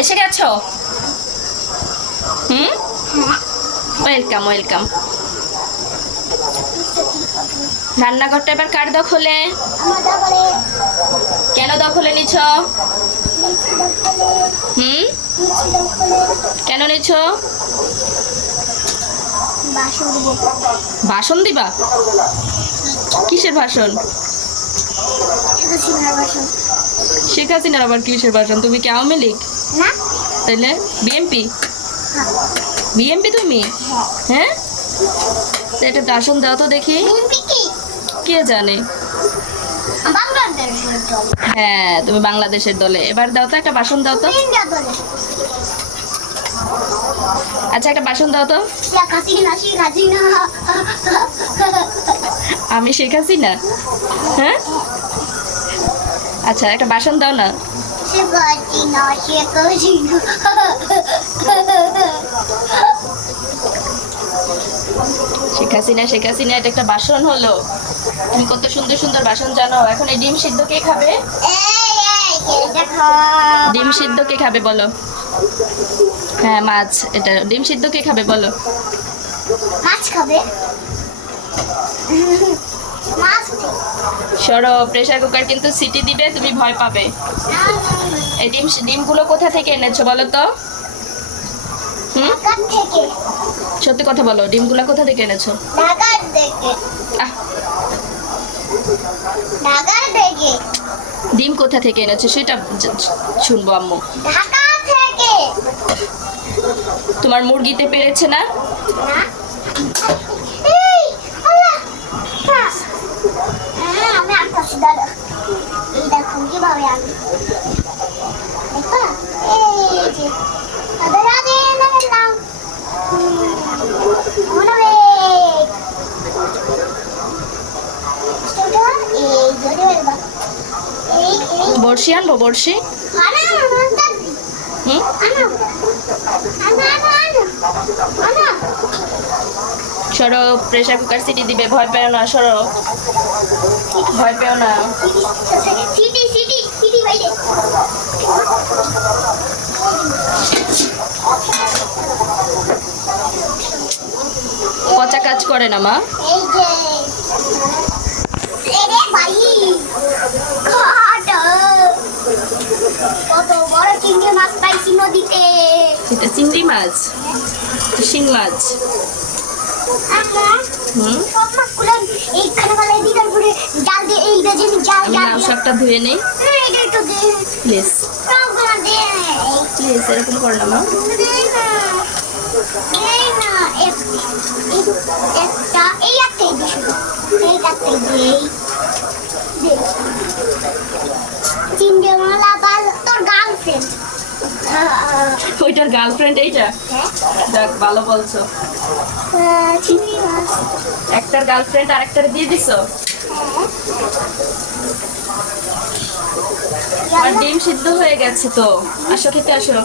এসে গেছো? হুম? Welcome welcome রান্নাঘরটা এবার কার দখলে? কেন দখলে নিছ? হুম? কেন নিছ? ভাষণ দিবা। কিসের ভাষণ শেখ হাসিনার আবার কিসের ভাষণ তুমি কি আওয়ামী লীগ? না। তাইলে বিএমপি হ্যাঁ। বিএমপি তুমি? হ্যাঁ? তো একটা ভাষণ দাও তো দেখি। কে? জানে? হ্যাঁ তুমি বাংলাদেশের দলে। এবার দাও তো একটা ভাষণ দাও তো। আচ্ছা একটা ভাষণ দাও তো। আমি শেখ হাসিনা? হ্যাঁ? আচ্ছা একটা বাসন দাও না। শেখ হাসিনা শেখ হাসিনা এটা একটা ভাষণ হলো। তুমি কত সুন্দর সুন্দর ভাষণ জানো। এখন এই ডিম সিদ্ধ কে খাবে? ডিম সিদ্ধ কে খাবে বলো। হ্যাঁ মাছ। এটা ডিম সিদ্ধ কে খাবে বলো? মাছ খাবে। সরো প্রেসার কুকার কিন্তু সিটি দিবে তুমি ভয় পাবে। এই ডিম ডিমগুলো কোথা থেকে এনেছো বলো তো? হুম? সত্যি কথা বলো ডিমগুলো কোথা থেকে এনেছো? ডিম কোথা থেকে এনেছো সেটা শুনব আম্মু। ঢাকা তোমার মুরগিতে পেরেছে না হ্যাঁ হ্যাঁ, বড়শি আনব বড়শি সরো প্রেসার কুকার সিটি দিবে, ভয় পেও না, সরো। ভয় পেও না। পচা কাজ করে না, মা। নদীতে। এটা চিংড়ি মাছ শিং মাছ। লাউ শাকটা ধুয়ে নেই। প্লিজ। প্লিজ এরকম একটা এই একটাই এই একটাই চিংড়ি মালা তোর গার্লফ্রেন্ড ওইটার গার্লফ্রেন্ড এইটা? দেখ ভালো বলছো। একটার গার্লফ্রেন্ড আরেকটার দিয়ে দিছো? আর ডিম সিদ্ধ হয়ে গেছে তো। আসো খেতে, আসো।